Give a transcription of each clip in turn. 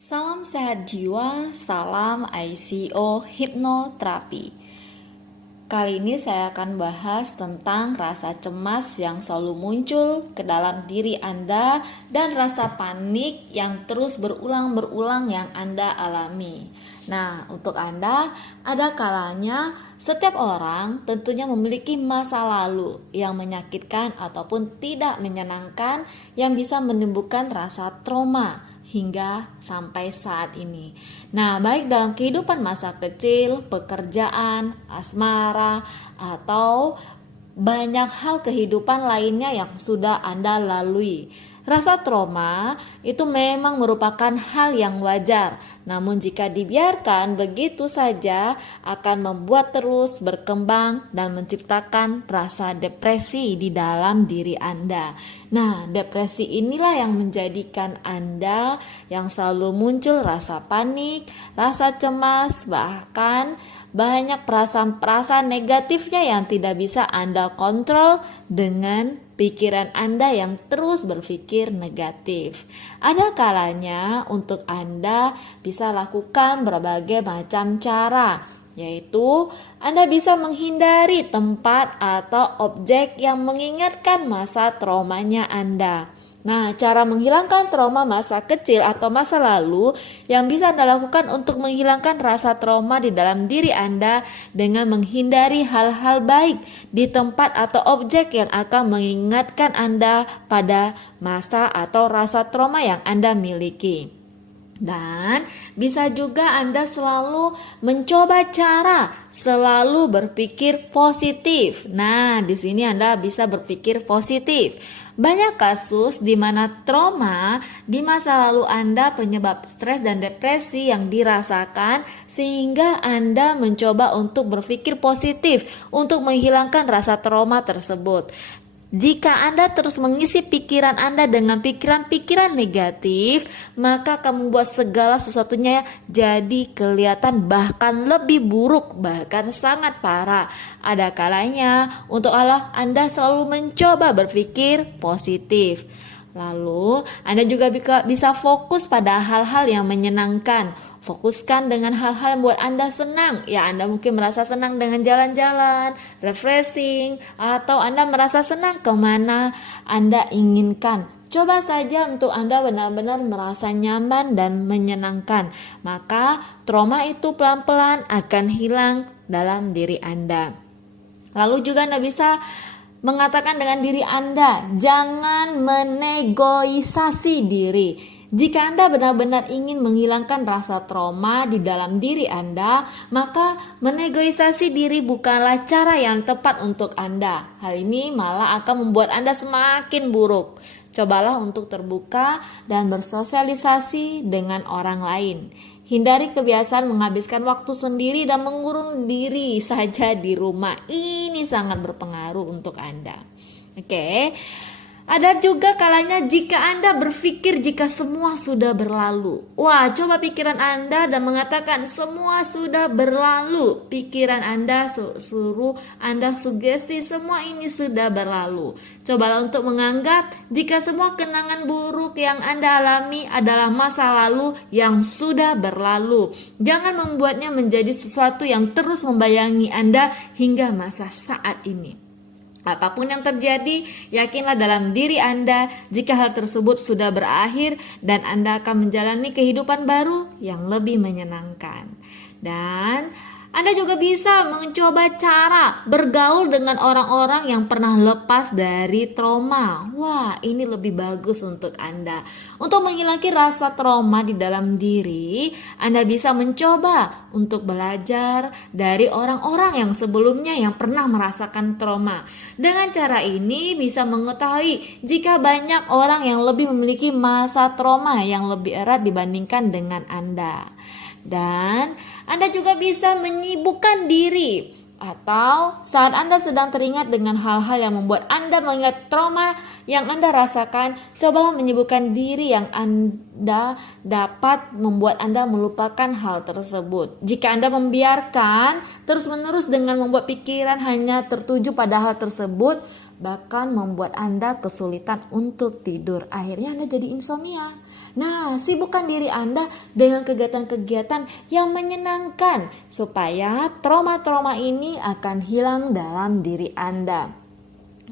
Salam sehat jiwa, salam ICO Hipnoterapi. Kali ini saya akan bahas tentang rasa cemas yang selalu muncul ke dalam diri Anda dan rasa panik yang terus berulang-berulang yang Anda alami. Nah, untuk Anda, ada kalanya setiap orang tentunya memiliki masa lalu yang menyakitkan ataupun tidak menyenangkan yang bisa menimbulkan rasa trauma hingga sampai saat ini. Nah, baik dalam kehidupan masa kecil, pekerjaan, asmara, atau banyak hal kehidupan lainnya yang sudah Anda lalui. Rasa trauma itu memang merupakan hal yang wajar, namun jika dibiarkan begitu saja akan membuat terus berkembang dan menciptakan rasa depresi di dalam diri Anda. Nah, depresi inilah yang menjadikan Anda yang selalu muncul rasa panik, rasa cemas, bahkan banyak perasaan-perasaan negatifnya yang tidak bisa Anda kontrol dengan pikiran Anda yang terus berpikir negatif. Ada kalanya untuk Anda bisa lakukan berbagai macam cara, yaitu Anda bisa menghindari tempat atau objek yang mengingatkan masa traumanya Anda. Nah, cara menghilangkan trauma masa kecil atau masa lalu yang bisa Anda lakukan untuk menghilangkan rasa trauma di dalam diri Anda dengan menghindari hal-hal baik di tempat atau objek yang akan mengingatkan Anda pada masa atau rasa trauma yang Anda miliki. Dan bisa juga Anda selalu mencoba cara selalu berpikir positif. Nah, di sini Anda bisa berpikir positif. Banyak kasus di mana trauma di masa lalu Anda penyebab stres dan depresi yang dirasakan sehingga Anda mencoba untuk berpikir positif untuk menghilangkan rasa trauma tersebut. Jika Anda terus mengisi pikiran Anda dengan pikiran-pikiran negatif, maka akan membuat segala sesuatunya jadi kelihatan bahkan lebih buruk, bahkan sangat parah. Ada kalanya untuk Anda selalu mencoba berpikir positif. Lalu, Anda juga bisa fokus pada hal-hal yang menyenangkan. Fokuskan dengan hal-hal yang membuat Anda senang. Ya, Anda mungkin merasa senang dengan jalan-jalan, refreshing, atau Anda merasa senang kemana Anda inginkan. Coba saja untuk Anda benar-benar merasa nyaman dan menyenangkan. Maka trauma itu pelan-pelan akan hilang dalam diri Anda. Lalu juga Anda bisa mengatakan dengan diri Anda, jangan menegoisasi diri. Jika Anda benar-benar ingin menghilangkan rasa trauma di dalam diri Anda, maka menegoisasi diri bukanlah cara yang tepat untuk Anda. Hal ini malah akan membuat Anda semakin buruk. Cobalah untuk terbuka dan bersosialisasi dengan orang lain. Hindari kebiasaan menghabiskan waktu sendiri dan mengurung diri saja di rumah. Ini sangat berpengaruh untuk Anda. Oke. Ada juga kalanya jika Anda berpikir jika semua sudah berlalu. Wah, coba pikiran Anda dan mengatakan semua sudah berlalu. Pikiran Anda suruh Anda sugesti semua ini sudah berlalu. Cobalah untuk menganggap jika semua kenangan buruk yang Anda alami adalah masa lalu yang sudah berlalu. Jangan membuatnya menjadi sesuatu yang terus membayangi Anda hingga masa saat ini. Apapun yang terjadi, yakinlah dalam diri Anda jika hal tersebut sudah berakhir dan Anda akan menjalani kehidupan baru yang lebih menyenangkan. Dan Anda juga bisa mencoba cara bergaul dengan orang-orang yang pernah lepas dari trauma. Wah, ini lebih bagus untuk Anda. Untuk menghilangkan rasa trauma di dalam diri, Anda bisa mencoba untuk belajar dari orang-orang yang sebelumnya yang pernah merasakan trauma. Dengan cara ini bisa mengetahui jika banyak orang yang lebih memiliki masa trauma yang lebih erat dibandingkan dengan Anda. Dan Anda juga bisa menyibukkan diri atau saat Anda sedang teringat dengan hal-hal yang membuat Anda mengingat trauma yang Anda rasakan, cobalah menyibukkan diri yang Anda dapat membuat Anda melupakan hal tersebut. Jika Anda membiarkan terus-menerus dengan membuat pikiran hanya tertuju pada hal tersebut, bahkan membuat Anda kesulitan untuk tidur. Akhirnya Anda jadi insomnia. Nah, sibukkan diri Anda dengan kegiatan-kegiatan yang menyenangkan supaya trauma-trauma ini akan hilang dalam diri Anda.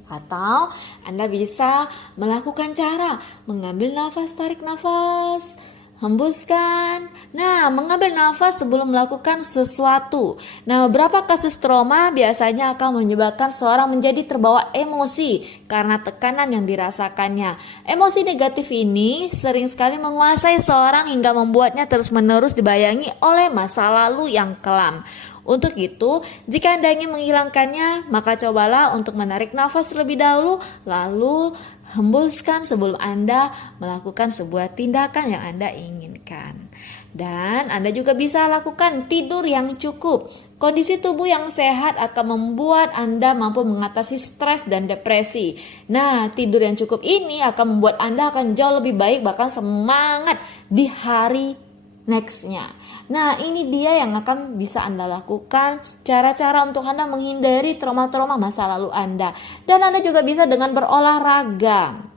Atau Anda bisa melakukan cara mengambil nafas, tarik nafas, hembuskan. Nah, mengambil nafas sebelum melakukan sesuatu. Nah, beberapa kasus trauma biasanya akan menyebabkan seorang menjadi terbawa emosi karena tekanan yang dirasakannya. Emosi negatif ini sering sekali menguasai seorang hingga membuatnya terus-menerus dibayangi oleh masa lalu yang kelam. Untuk itu, jika Anda ingin menghilangkannya, maka cobalah untuk menarik nafas terlebih dahulu, lalu hembuskan sebelum Anda melakukan sebuah tindakan yang Anda inginkan. Dan Anda juga bisa lakukan tidur yang cukup. Kondisi tubuh yang sehat akan membuat Anda mampu mengatasi stres dan depresi. Nah, tidur yang cukup ini akan membuat Anda akan jauh lebih baik, bahkan semangat di hari nextnya. Nah, ini dia yang akan bisa Anda lakukan, cara-cara untuk Anda menghindari trauma-trauma masa lalu Anda. Dan Anda juga bisa dengan berolahraga.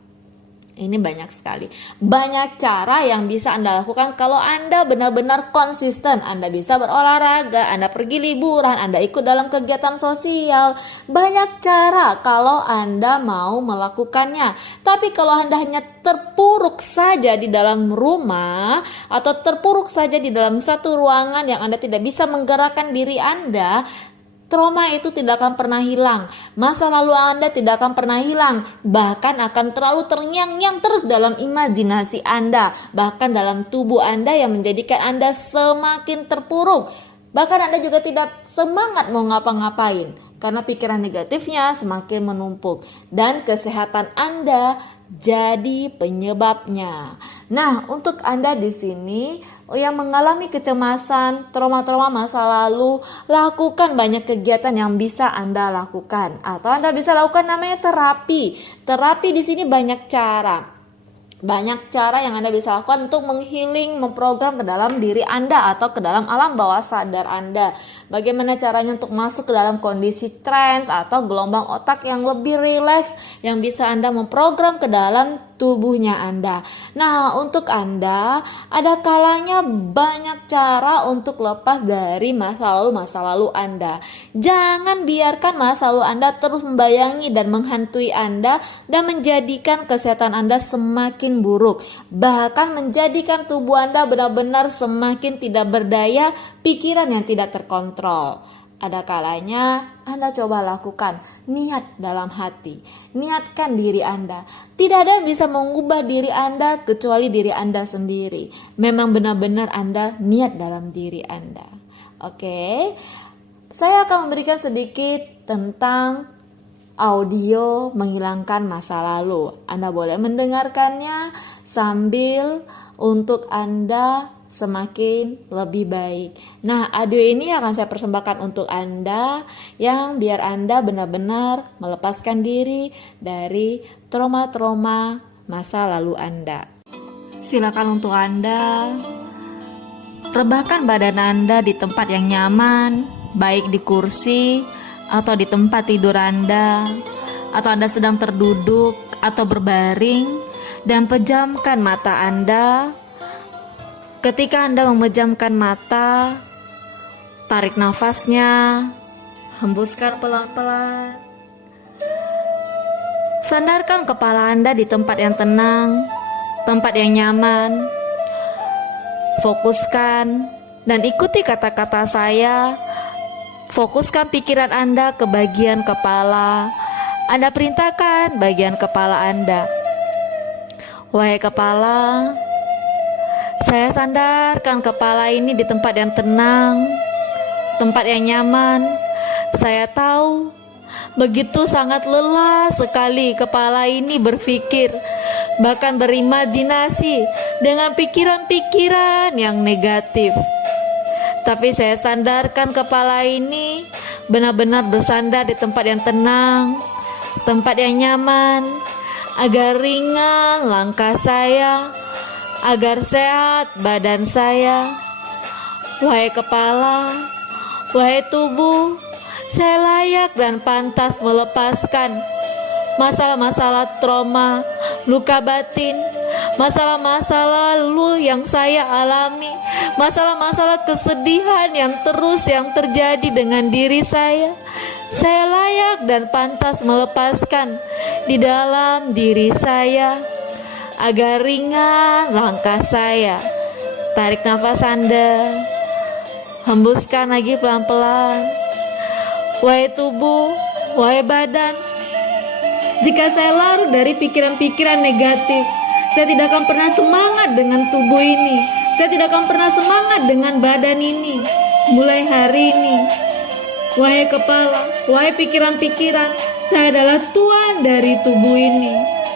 Ini banyak sekali. Banyak cara yang bisa Anda lakukan kalau Anda benar-benar konsisten. Anda bisa berolahraga, Anda pergi liburan, Anda ikut dalam kegiatan sosial. Banyak cara kalau Anda mau melakukannya. Tapi kalau Anda hanya terpuruk saja di dalam rumah atau terpuruk saja di dalam satu ruangan yang Anda tidak bisa menggerakkan diri Anda, trauma itu tidak akan pernah hilang. Masa lalu Anda tidak akan pernah hilang. Bahkan akan terlalu terngiang-ngiang terus dalam imajinasi Anda. Bahkan dalam tubuh Anda yang menjadikan Anda semakin terpuruk. Bahkan Anda juga tidak semangat mau ngapa-ngapain. Karena pikiran negatifnya semakin menumpuk. Dan kesehatan Anda jadi penyebabnya. Nah, untuk Anda di sini yang mengalami kecemasan, trauma-trauma masa lalu, lakukan banyak kegiatan yang bisa Anda lakukan. Atau Anda bisa lakukan namanya terapi. Terapi di sini banyak cara. Banyak cara yang Anda bisa lakukan untuk menghealing, memprogram ke dalam diri Anda atau ke dalam alam bawah sadar Anda. Bagaimana caranya untuk masuk ke dalam kondisi trance atau gelombang otak yang lebih rileks yang bisa Anda memprogram ke dalam tubuhnya Anda. Nah, untuk Anda ada kalanya banyak cara untuk lepas dari masa lalu Anda. Jangan biarkan masa lalu Anda terus membayangi dan menghantui Anda dan menjadikan kesehatan Anda semakin buruk. Bahkan menjadikan tubuh Anda benar-benar semakin tidak berdaya, pikiran yang tidak terkontrol. Ada kalanya Anda coba lakukan niat dalam hati. Niatkan diri Anda. Tidak ada yang bisa mengubah diri Anda kecuali diri Anda sendiri. Memang benar-benar Anda niat dalam diri Anda. Oke. Saya akan memberikan sedikit tentang audio menghilangkan masa lalu. Anda boleh mendengarkannya sambil untuk Anda semakin lebih baik. Nah, audio ini akan saya persembahkan untuk Anda yang biar Anda benar-benar melepaskan diri dari trauma-trauma masa lalu Anda. Silakan untuk Anda rebahkan badan Anda di tempat yang nyaman, baik di kursi atau di tempat tidur Anda, atau Anda sedang terduduk atau berbaring, dan pejamkan mata Anda. Ketika Anda memejamkan mata, tarik nafasnya, hembuskan pelan-pelan. Sandarkan kepala Anda di tempat yang tenang, tempat yang nyaman. Fokuskan dan ikuti kata-kata saya. Fokuskan pikiran Anda ke bagian kepala. Anda perintahkan bagian kepala Anda. Wahai kepala, saya sandarkan kepala ini di tempat yang tenang, tempat yang nyaman. Saya tahu begitu sangat lelah sekali kepala ini berpikir, bahkan berimajinasi dengan pikiran-pikiran yang negatif. Tapi saya sandarkan kepala ini benar-benar bersandar di tempat yang tenang, tempat yang nyaman, agar ringan langkah saya, agar sehat badan saya. Wahai kepala, wahai tubuh, saya layak dan pantas melepaskan masalah-masalah trauma, luka batin, masalah-masalah lalu yang saya alami, masalah-masalah kesedihan yang terjadi dengan diri saya layak dan pantas melepaskan di dalam diri saya agar ringan langkah saya. Tarik nafas Anda, hembuskan lagi pelan-pelan. Wahai tubuh, wahai badan, jika saya larut dari pikiran-pikiran negatif, saya tidak akan pernah semangat dengan tubuh ini. Saya tidak akan pernah semangat dengan badan ini. Mulai hari ini, wahai kepala, wahai pikiran-pikiran, saya adalah tuan dari tubuh ini.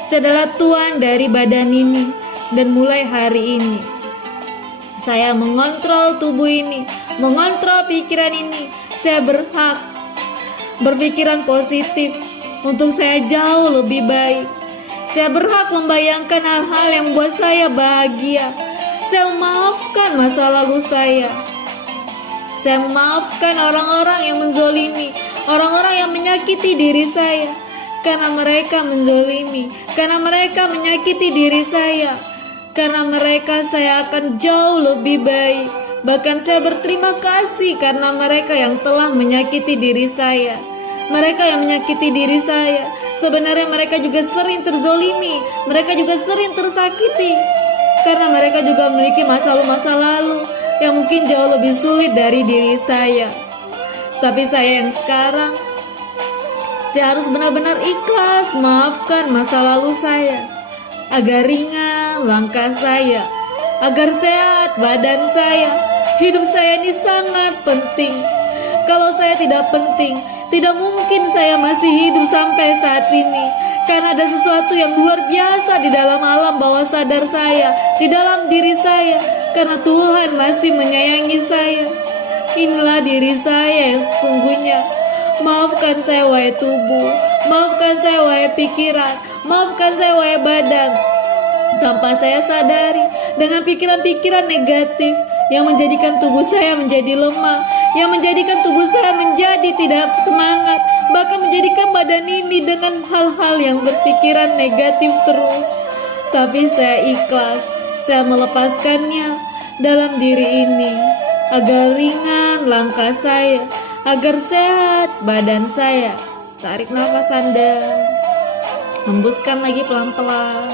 Saya adalah tuan dari badan ini. Dan mulai hari ini, saya mengontrol tubuh ini, mengontrol pikiran ini. Saya berhak berpikiran positif untuk saya jauh lebih baik. Saya berhak membayangkan hal-hal yang membuat saya bahagia. Saya memaafkan masa lalu saya. Saya memaafkan orang-orang yang menzolimi, orang-orang yang menyakiti diri saya. Karena mereka menzolimi, karena mereka menyakiti diri saya. Karena mereka saya akan jauh lebih baik. Bahkan saya berterima kasih karena mereka yang telah menyakiti diri saya. Mereka yang menyakiti diri saya, sebenarnya mereka juga sering terzolimi, mereka juga sering tersakiti. Karena mereka juga memiliki masa lalu yang mungkin jauh lebih sulit dari diri saya. Tapi saya yang sekarang, saya harus benar-benar ikhlas maafkan masa lalu saya, agar ringan langkah saya, agar sehat badan saya. Hidup saya ini sangat penting. Kalau saya tidak penting, tidak mungkin saya masih hidup sampai saat ini. Karena ada sesuatu yang luar biasa di dalam alam bawah sadar saya, di dalam diri saya. Karena Tuhan masih menyayangi saya. Inilah diri saya yang sesungguhnya. Maafkan saya wahai tubuh, maafkan saya wahai pikiran, maafkan saya wahai badan. Tanpa saya sadari, dengan pikiran-pikiran negatif yang menjadikan tubuh saya menjadi lemah, yang menjadikan tubuh saya menjadi tidak semangat, bahkan menjadikan badan ini dengan hal-hal yang berpikiran negatif terus. Tapi saya ikhlas, saya melepaskannya dalam diri ini, agar ringan langkah saya, agar sehat badan saya. Tarik nafas Anda, hembuskan lagi pelan-pelan.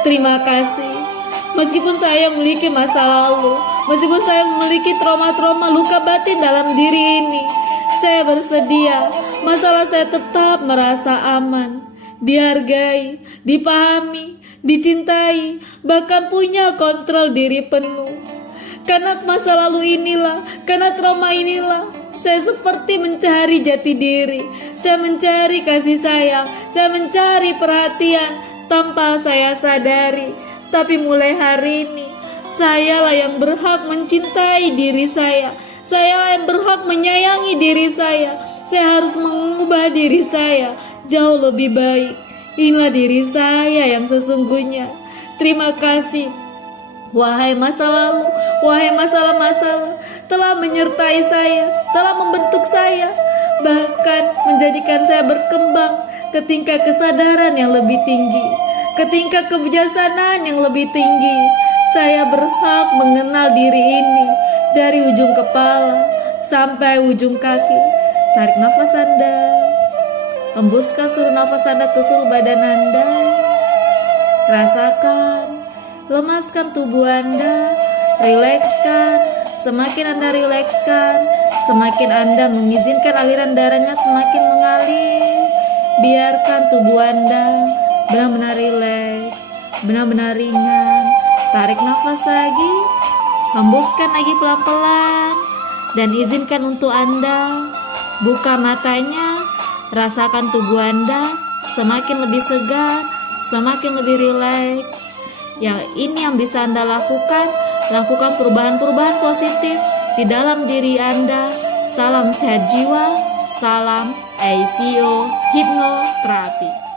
Terima kasih. Meskipun saya memiliki masa lalu, meskipun saya memiliki trauma-trauma luka batin dalam diri ini, saya bersedia. Masalah saya tetap merasa aman, dihargai, dipahami, dicintai, bahkan punya kontrol diri penuh. Karena masa lalu inilah, karena trauma inilah, saya seperti mencari jati diri. Saya mencari kasih sayang, saya mencari perhatian tanpa saya sadari. Tapi mulai hari ini, sayalah yang berhak mencintai diri saya. Sayalah yang berhak menyayangi diri saya. Saya harus mengubah diri saya jauh lebih baik. Inilah diri saya yang sesungguhnya. Terima kasih, wahai masa lalu, wahai masalah-masalah, telah menyertai saya, telah membentuk saya, bahkan menjadikan saya berkembang ke tingkat kesadaran yang lebih tinggi, ke tingkat kebijaksanaan yang lebih tinggi. Saya berhak mengenal diri ini dari ujung kepala sampai ujung kaki. Tarik nafas Anda, hembuskan seluruh nafas Anda ke seluruh badan Anda. Rasakan, lemaskan tubuh Anda, rilekskan. Semakin Anda rilekskan, semakin Anda mengizinkan aliran darahnya semakin mengalir. Biarkan tubuh Anda benar-benar rileks, benar-benar ringan. Tarik nafas lagi, hembuskan lagi pelan-pelan, dan izinkan untuk Anda buka matanya. Rasakan tubuh Anda semakin lebih segar, semakin lebih rileks. Yang ini yang bisa Anda lakukan perubahan-perubahan positif di dalam diri Anda. Salam sehat jiwa, salam ICO Hipnoterapi.